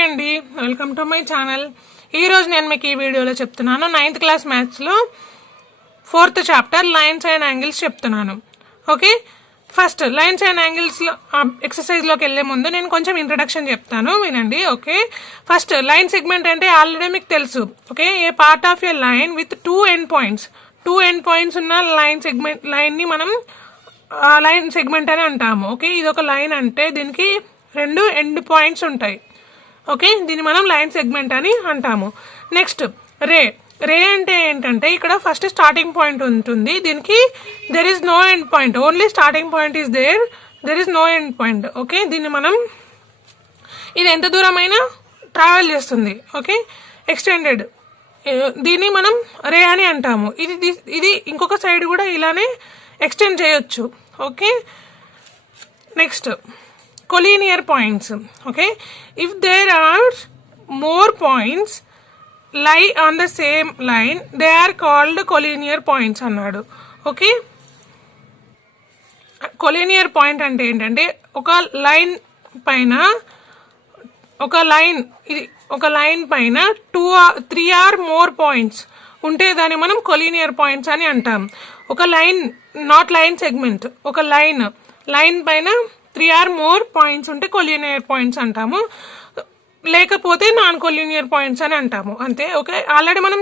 Hi అండి, welcome to my channel. ఈరోజు నేను మీకు ఈ వీడియోలో చెప్తున్నాను 9th క్లాస్ మ్యాథ్స్లో 4th chapter lines and angles చెప్తున్నాను. ఓకే, ఫస్ట్ లైన్స్ అండ్ యాంగిల్స్లో ఎక్సర్సైజ్లోకి వెళ్ళే ముందు నేను కొంచెం ఇంట్రడక్షన్ చెప్తాను, వినండి. ఓకే, ఫస్ట్ లైన్ సెగ్మెంట్ అంటే ఆల్రెడీ మీకు తెలుసు. Okay, A part of a line with two end points ఉన్న లైన్ని మనం లైన్ సెగ్మెంట్ అని అంటాము. ఓకే, ఇది ఒక లైన్ అంటే దీనికి రెండు ఎండ్ పాయింట్స్ ఉంటాయి. ఓకే, దీన్ని మనం లైన్ సెగ్మెంట్ అని అంటాము. నెక్స్ట్ రే అంటే ఏంటంటే ఇక్కడ ఫస్ట్ స్టార్టింగ్ పాయింట్ ఉంటుంది, దీనికి there is no end point, only starting point is there is no end point. Okay, దీన్ని మనం ఇది ఎంత దూరమైనా ట్రావెల్ చేస్తుంది. ఓకే, ఎక్స్టెండెడ్, దీన్ని మనం రే అని అంటాము. ఇది ఇంకొక సైడ్ కూడా ఇలానే ఎక్స్టెండ్ చేయొచ్చు. Okay, next collinear points. Okay, if there are more points lie on the same line, they are called collinear points అన్నాడు. ఓకే, collinear point అంటే ఏంటంటే ఒక లైన్ పైన 3 or more పాయింట్స్ ఉంటే దాన్ని మనం collinear points అని అంటాం. ఒక లైన్, నాట్ లైన్ సెగ్మెంట్, ఒక లైన్ పైన 3 or more పాయింట్స్ ఉంటే కొలీనియర్ పాయింట్స్ అంటాము, లేకపోతే నాన్ కొలీనియర్ పాయింట్స్ అని అంటాము, అంతే. ఓకే, ఆల్రెడీ మనం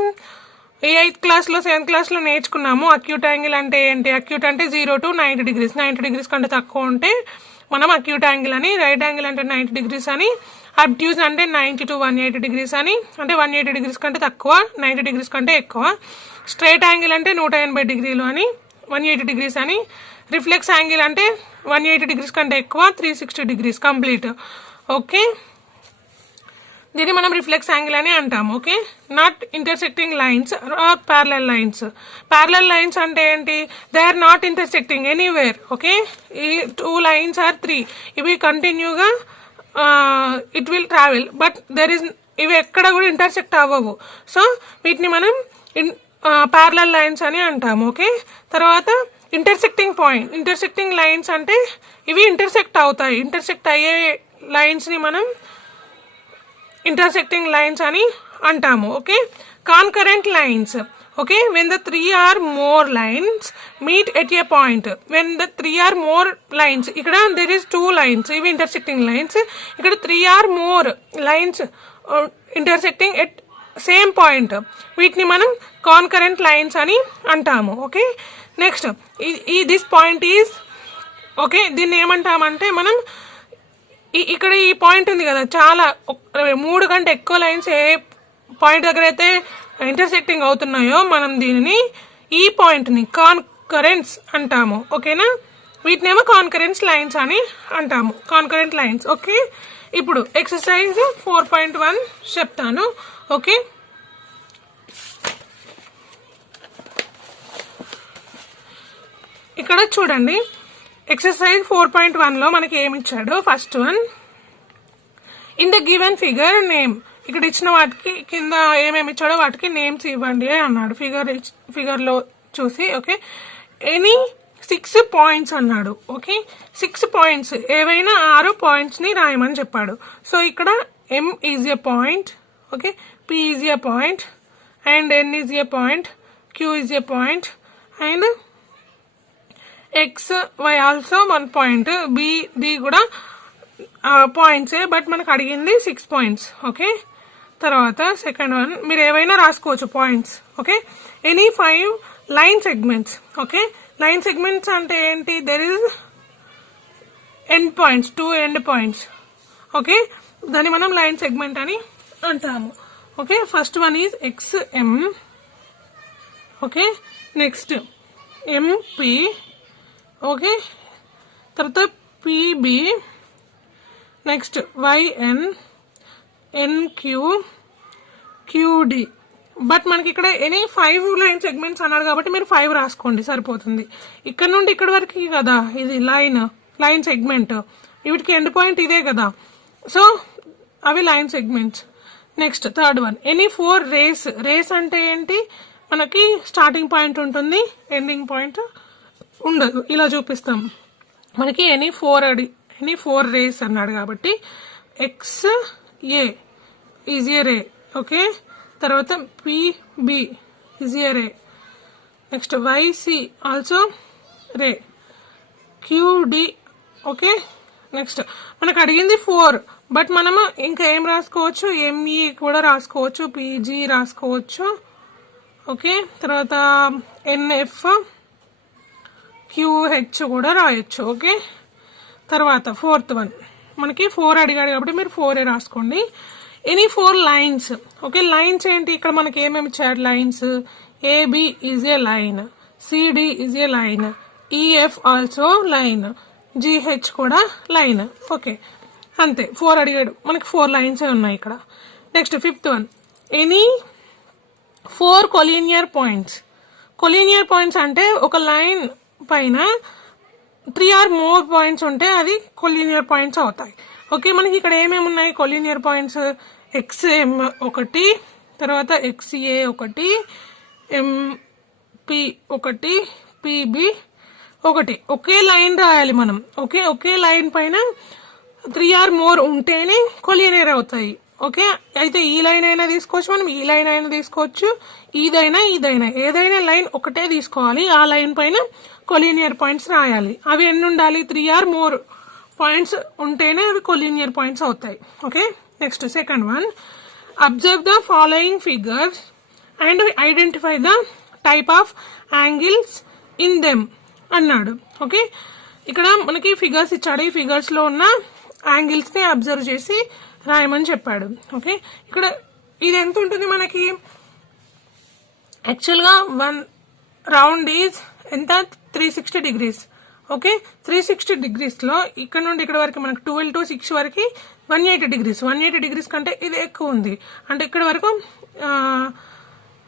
8th క్లాస్లో 7th క్లాస్లో నేర్చుకున్నాము. అక్యూట్ యాంగిల్ అంటే ఏంటి? అక్యూట్ అంటే 0 to 90 degrees, 90 degrees కంటే తక్కువ ఉంటే మనం అక్యూట్ యాంగిల్ అని, రైట్ యాంగిల్ అంటే 90 degrees అని, అబ్ట్యూస్ అంటే 90 to 180 degrees అని, అంటే 180 degrees కంటే తక్కువ, 90 degrees కంటే ఎక్కువ. స్ట్రైట్ యాంగిల్ అంటే 180 degrees అని, 180 degrees అని. రిఫ్లెక్స్ యాంగిల్ అంటే 180 degrees కంటే ఎక్కువ, 360 degrees కంప్లీట్. ఓకే, దీన్ని మనం రిఫ్లెక్స్ యాంగిల్ అని అంటాము. Okay, not intersecting lines or parallel lines అంటే ఏంటి? They are not intersecting anywhere. Okay, ఈ 2 lines or 3 ఇవి కంటిన్యూగా ఇట్ విల్ ట్రావెల్, బట్ ఇవి ఎక్కడ కూడా ఇంటర్సెక్ట్ అవ్వవు. సో వీటిని మనం ప్యారలల్ లైన్స్ అని అంటాము. ఓకే, తర్వాత ఇంటర్సెక్టింగ్ లైన్స్ అంటే ఇవి ఇంటర్సెక్ట్ అవుతాయి. ఇంటర్సెక్ట్ అయ్యే లైన్స్ని మనం ఇంటర్సెక్టింగ్ లైన్స్ అని అంటాము. Okay, concurrent lines. Okay, when the 3 or more lines meet at a point, when the 3 or more lines, ఇక్కడ there is 2 lines, ఇవి ఇంటర్సెక్టింగ్ లైన్స్, ఇక్కడ 3 or more lines intersecting at same point, వీటిని మనం concurrent lines అని అంటాము. Okay, next this point is, okay, దీన్ని ఏమంటామంటే మనం ఇక్కడ ఈ పాయింట్ ఉంది కదా, చాలా 3 కంటే ఎక్కువ లైన్స్ ఏ పాయింట్ దగ్గర అయితే ఇంటర్సెక్టింగ్ అవుతున్నాయో మనం ఈ పాయింట్ని కాన్కరెన్స్ అంటాము. ఓకేనా, వీటినేమో కాన్కరెన్స్ లైన్స్ అని అంటాము, కాన్కరెంట్ లైన్స్. ఓకే, ఇప్పుడు ఎక్సర్సైజ్ 4.1 చెప్తాను. ఓకే, ఇక్కడ చూడండి, ఎక్సర్సైజ్ 4.1లో మనకి ఏమి ఇచ్చాడు? First one, in the given figure name, ఇక్కడ ఇచ్చిన వాటికి కింద ఏమేమి ఇచ్చాడో వాటికి నేమ్స్ ఇవ్వండి అన్నాడు ఫిగర్లో చూసి. ఓకే, ఎనీ 6 points అన్నాడు. ఓకే, 6 points, ఏవైనా 6 pointsని రాయమని చెప్పాడు. సో ఇక్కడ M is a point, okay, P is a point, and N is a point, Q is a point, and X, Y also 1 point, B కూడా పాయింట్సే, but మనకు అడిగింది 6 points. Okay, తర్వాత second one, మీరు ఏవైనా రాసుకోవచ్చు points. Okay, any 5 line segments. Okay, line segments అంటే ఏంటి? There is end points, 2 end points. Okay, దాన్ని మనం లైన్ సెగ్మెంట్ అని అంటాము. Okay, first one is XM. Okay, next MP. Okay, తర్వాత PB, next YN, NQ, QD. But మనకి ఇక్కడ any 5 line segments అన్నాడు కాబట్టి మీరు 5 రాసుకోండి, సరిపోతుంది. ఇక్కడ నుండి ఇక్కడ వరకు కదా ఇది లైన్ సెగ్మెంట్, వీటికి ఎండ్ పాయింట్ ఇదే కదా, సో అవి line segments. Next third one, any 4 rays అంటే ఏంటి? మనకి స్టార్టింగ్ పాయింట్ ఉంటుంది, ఎండింగ్ పాయింట్ ఉండదు, ఇలా చూపిస్తాం. మనకి ఎనీ 4 రేస్ అన్నాడు కాబట్టి XA is a ray. Okay, తర్వాత PB is a ray. Next YC also ray. QED. Okay, next మనకు అడిగింది 4, బట్ మనము ఇంకా ఏం రాసుకోవచ్చు, ఎంఈ కూడా రాసుకోవచ్చు, పీజీ రాసుకోవచ్చు. ఓకే, తర్వాత ఎన్ఎఫ్ క్యూహెచ్ కూడా రాయొచ్చు. ఓకే, తర్వాత 4th వన్ మనకి 4 అడిగాడు కాబట్టి మీరు 4 రాసుకోండి. Any 4 lines. ఓకే, లైన్స్ ఏంటి, ఇక్కడ మనకి ఏమేమి ఇచ్చారు lines, AB is a line, CD is a line, EF also line, GH కూడా లైన్. ఓకే, అంతే 4 అడిగాడు, మనకి 4 లైన్స్ ఉన్నాయి ఇక్కడ. Next 5th one any 4 collinear points. Collinear points అంటే ఒక లైన్ పైన 3 or more పాయింట్స్ ఉంటే అది కొలీనియర్ పాయింట్స్ అవుతాయి. ఓకే, మనకి ఇక్కడ ఏమేమి ఉన్నాయి కొలీనియర్ పాయింట్స్, ఎక్స్ఎం ఒకటి, తర్వాత ఎక్స్ఏ ఒకటి, ఎంపి ఒకటి, పిబి ఒకటి. ఒకే లైన్ రాయాలి మనం. ఓకే, ఒకే లైన్ పైన 3 or more ఉంటేనే కొలీనియర్ అవుతాయి. ఓకే, అయితే ఈ లైన్ అయినా తీసుకోవచ్చు మనం, ఈ లైన్ అయినా తీసుకోవచ్చు, ఇదైనా ఏదైనా లైన్ ఒకటే తీసుకోవాలి. ఆ లైన్ పైన కొలీనియర్ పాయింట్స్ రాయాలి. అవి ఎన్ని ఉండాలి, 3 or more పాయింట్స్ ఉంటేనే అవి కొలీనియర్ పాయింట్స్ అవుతాయి. Okay, next 2nd one observe the following figures and identify the type of angles in them అన్నాడు. ఓకే, ఇక్కడ మనకి ఫిగర్స్ ఇచ్చాడు, ఈ ఫిగర్స్ లో ఉన్న యాంగిల్స్ ని అబ్జర్వ్ చేసి రాయమని చెప్పాడు. ఓకే, ఇక్కడ ఇది ఎంత ఉంటుంది మనకి, యాక్చువల్గా 1 రౌండ్ ఈజ్ ఎంత 360 degrees. ఓకే, 360 degrees లో ఇక్కడ నుండి ఇక్కడ వరకు మనకి 12 to 6 వరకు 180 degrees. 180 degrees కంటే ఇది ఎక్కువ ఉంది, అంటే ఇక్కడ వరకు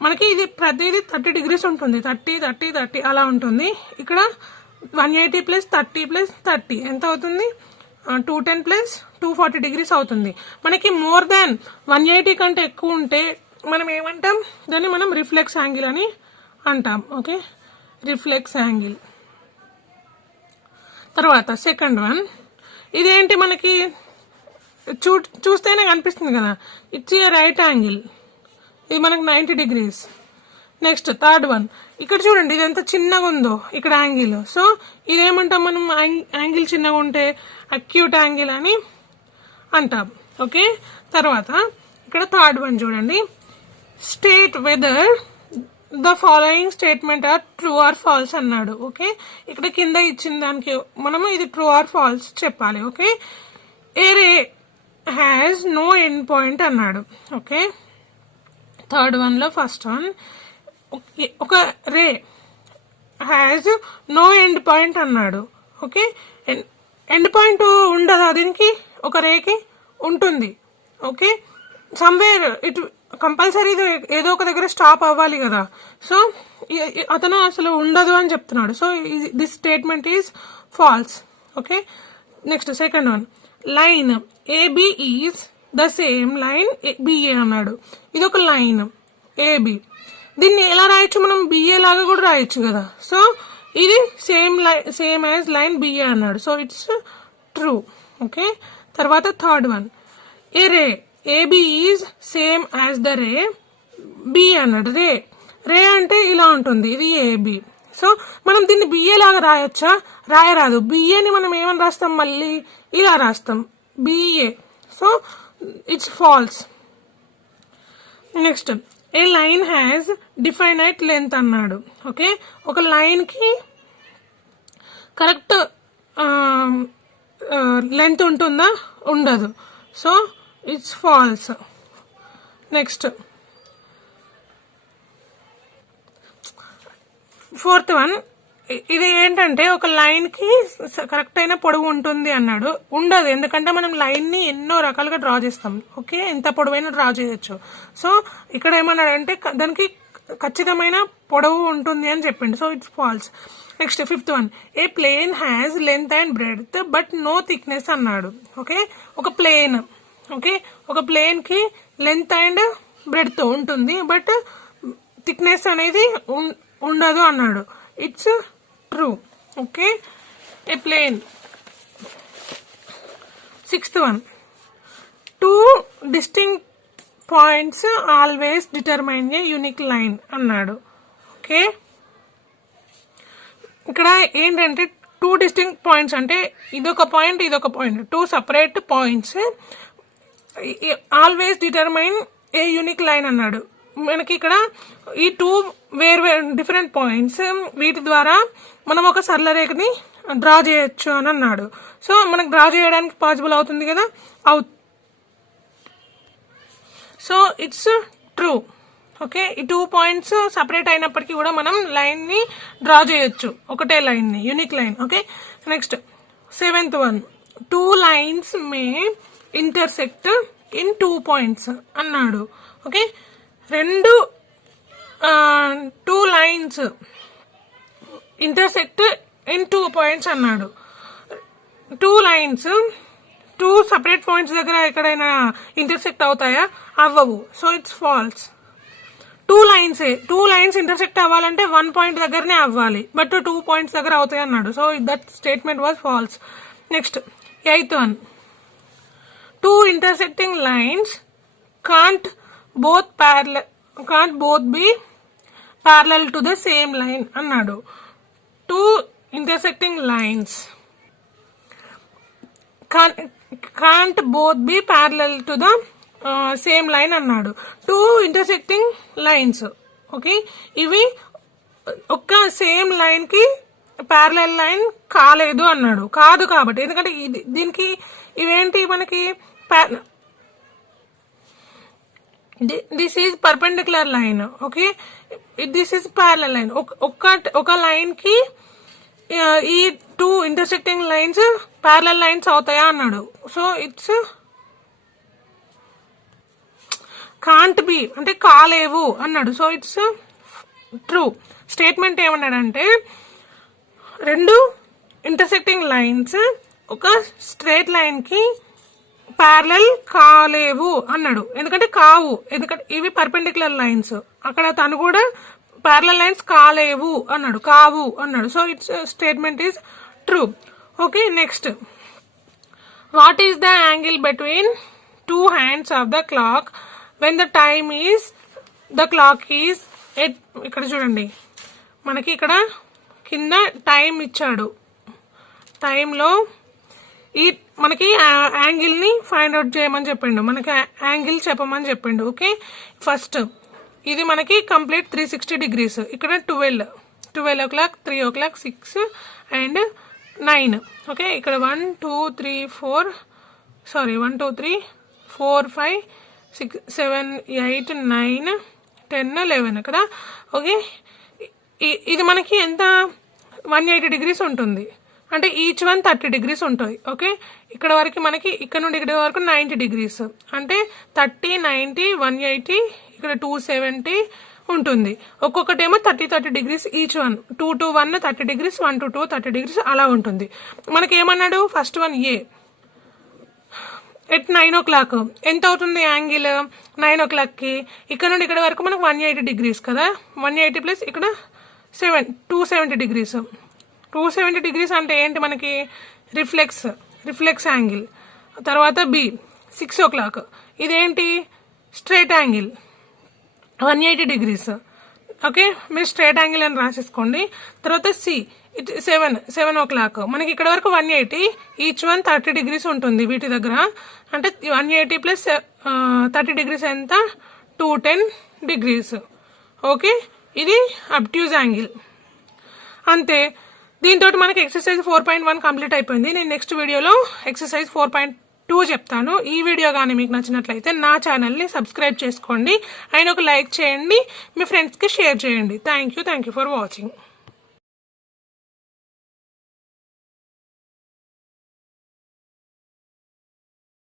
మనకి ఇది ప్రతిదీ 30 degrees ఉంటుంది, 30 అలా ఉంటుంది. ఇక్కడ 180 + 30 + 30 ఎంత అవుతుంది, 210 + 240 degrees అవుతుంది. మనకి మోర్ దాన్ 180 కంటే ఎక్కువ ఉంటే మనం ఏమంటాం, దాన్ని మనం రిఫ్లెక్స్ యాంగిల్ అని అంటాం. Okay, reflex angle. తర్వాత 2nd వన్ ఇదేంటి మనకి చూస్తేనే కనిపిస్తుంది కదా, ఇట్స్ ఏ రైట్ యాంగిల్, ఇది మనకు 90 degrees. నెక్స్ట్ 3rd వన్ ఇక్కడ చూడండి, ఇది ఎంత చిన్నగా ఉందో ఇక్కడ యాంగిల్. సో ఇదేమంటాం మనం, యాంగిల్ చిన్నగా ఉంటే అక్యూట్ యాంగిల్ అని అంటాం. ఓకే, తర్వాత ఇక్కడ 3rd వన్ చూడండి, state whether the following statement are true or false అన్నాడు. ఓకే, ఇక్కడ కింద ఇచ్చిన దానికి మనము ఇది ట్రూ ఆర్ ఫాల్స్ చెప్పాలి. Okay, a ray has no end point అన్నాడు. ఓకే, 3rd వన్ లో ఫస్ట్ వన్ ఒక ray has no end point అన్నాడు. ఓకే, ఎండ్ పాయింట్ ఉండదా దీనికి, ఒక రేకి ఉంటుంది. ఓకే, సమ్వేర్ ఇట్ కంపల్సరీ ఏదో ఒక దగ్గర స్టాప్ అవ్వాలి కదా. సో అతను అసలు ఉండదు అని చెప్తున్నాడు. So this statement is false. Okay, next 2nd one line AB is the same line BA అన్నాడు. ఇది ఒక లైన్ ఏబి, దీన్ని ఎలా రాయొచ్చు మనం, బిఏ లాగా కూడా రాయొచ్చు కదా. సో ఇది సేమ్ యాజ్ లైన్ బిఏ అన్నాడు. So it's true. ఓకే, తర్వాత 3rd one a ray AB is same as the ray B అన్నాడు. రే అంటే ఇలా ఉంటుంది, ఇది ఏబి. సో మనం దీన్ని బిఏ లాగా రాయొచ్చా, రాయరాదు. బిఏని మనం ఏమని రాస్తాం, మళ్ళీ ఇలా రాస్తాం BA. So it's false. Next a line has definite length అన్నాడు. ఓకే, ఒక లైన్ కి కరెక్ట్ లెంత్ ఉంటుందా, ఉండదు. So it's false. Next 4th one ఇది ఏంటంటే ఒక లైన్ కి కరెక్ట్ అయిన పొడవు ఉంటుంది అన్నాడు. ఉండదు, ఎందుకంటే మనం లైన్ ని ఎన్నో రకాలుగా డ్రా చేస్తాం. ఓకే, ఎంత పొడవైనా డ్రా చేయొచ్చు. సో ఇక్కడ ఏమన్నాడంటే దానికి ఖచ్చితమైన పొడవు ఉంటుంది అని చెప్పిండు. So it's false. Next 5th one a plane has length and breadth but no thickness అన్నాడు. ఓకే, ఒక ప్లేన్. ఓకే, ఒక ప్లేన్ కి లెంత్ అండ్ బ్రెడ్త్ ఉంటుంది, బట్ థిక్నెస్ అనేది ఉండదు అన్నాడు. It's true. Okay, a plane. 6th one two distinct points always determine a unique line అన్నాడు. Okay, ఇక్కడ ఏంటంటే 2 డిస్టింక్ట్ పాయింట్స్, అంటే ఇదొక పాయింట్ ఇదొక point, 2 separate points always determine a unique line అన్నాడు. మనకి ఇక్కడ ఈ 2 వేరు డిఫరెంట్ పాయింట్స్, వీటి ద్వారా మనం ఒక సరళ రేఖని డ్రా చేయొచ్చు అని అన్నాడు. సో మనకు డ్రా చేయడానికి పాసిబుల్ అవుతుంది కదా, సో ఇట్స్ ట్రూ. ఓకే, ఈ 2 పాయింట్స్ సపరేట్ అయినప్పటికీ కూడా మనం లైన్ ని డ్రా చేయొచ్చు, ఒకటే లైన్ ని, unique line. Okay, next 7th one, 2 lines may intersect in 2 points అన్నాడు. Okay, 2 lines intersect in 2 points అన్నాడు. 2 లైన్స్ 2 సపరేట్ పాయింట్స్ దగ్గర ఎక్కడైనా ఇంటర్సెక్ట్ అవుతాయా? అవ్వవు. So it's false. 2 lines intersect అవ్వాలంటే 1 పాయింట్ దగ్గరనే అవ్వాలి, బట్ 2 పాయింట్స్ దగ్గర అవుతాయి అన్నాడు. So that statement was false. Next 8th one, 2 intersecting lines can't both be parallel to the same line అన్నాడు. 2 intersecting lines can't both be parallel to the same line అన్నాడు. 2 intersecting lines, okay, ఇవి ఒక్క same line కి parallel line కాలేదు అన్నాడు. కాదు కాబట్టి, ఎందుకంటే దీనికి ఇవేంటి మనకి, this is perpendicular line. Okay, this is parallel line. ఒక లైన్ కి ఈ 2 intersecting లైన్స్ ప్యారలల్ లైన్స్ అవుతాయా అన్నాడు. సో ఇట్స్ కాంట్ బి, అంటే కాలేవు అన్నాడు. So it's true. స్టేట్మెంట్ ఏమన్నాడంటే 2 intersecting లైన్స్ ఒక స్ట్రేట్ లైన్ కి ప్యారలల్ కాలేవు అన్నాడు. ఎందుకంటే కావు, ఎందుకంటే ఇవి పర్పెండిక్యులర్ లైన్స్, అక్కడ తను కూడా ప్యారలల్ లైన్స్ కాలేవు అన్నాడు, కావు అన్నాడు. So it's statement is true. Okay, next, what is the angle between 2 hands of the clock when the time is the clock is at. ఇక్కడ చూడండి, మనకి ఇక్కడ కింద టైం ఇచ్చాడు. టైంలో ఈ మనకి యాంగిల్ ని ఫైండ్ అవుట్ చేయమని చెప్పిండు, మనకి యాంగిల్ చెప్పమని చెప్పిండు. ఓకే, ఫస్ట్ ఇది మనకి కంప్లీట్ 360 degrees. ఇక్కడ 12 o'clock, 3 o'clock, 6 and 9. ఓకే, ఇక్కడ 1 2 3 4 5 6 7 8 9 10 11 ఇక్కడ. ఓకే, ఇది మనకి ఎంత 180 degrees ఉంటుంది, అంటే ఈచ్ వన్ 30 degrees ఉంటాయి. ఓకే, ఇక్కడ వరకు మనకి ఇక్కడ నుండి ఇక్కడ వరకు 90 degrees, అంటే 30 90 180, ఇక్కడ 270 ఉంటుంది. ఒక్కొక్కటేమో 30 degrees each one. 2 to 1 30 degrees, 1 to 2 30 degrees అలా ఉంటుంది. మనకి ఏమన్నాడు, first one A at 9 o'clock ఎంత అవుతుంది యాంగిల్ 9 o'clock కి, ఇక్కడ నుండి ఇక్కడ వరకు మనకు 180 degrees కదా. 180 ప్లస్ ఇక్కడ 270 degrees. 270 degrees అంటే ఏంటి మనకి, రిఫ్లెక్స్ యాంగిల్. తర్వాత బి 6 o'clock, ఇదేంటి స్ట్రైట్ యాంగిల్ 180 degrees. ఓకే, మీరు స్ట్రైట్ యాంగిల్ అని రాసేసుకోండి. తర్వాత సి 7 o'clock, మనకి ఇక్కడ వరకు 180, ఈచ్ వన్ 30 degrees ఉంటుంది వీటి దగ్గర, అంటే 180 ప్లస్ 30 degrees ఎంత 210 degrees. ఓకే, ఇది అబ్ట్యూజ్ యాంగిల్. అంతే, దీంతో మనకి ఎక్సర్సైజ్ 4.1 కంప్లీట్ అయిపోయింది. నేను నెక్స్ట్ వీడియోలో ఎక్సర్సైజ్ 4.2 చెప్తాను. ఈ వీడియో కానీ మీకు నచ్చినట్లయితే నా ఛానల్ని సబ్స్క్రైబ్ చేసుకోండి, అండ్ ఒక లైక్ చేయండి, మీ ఫ్రెండ్స్కి షేర్ చేయండి. Thank you for watching.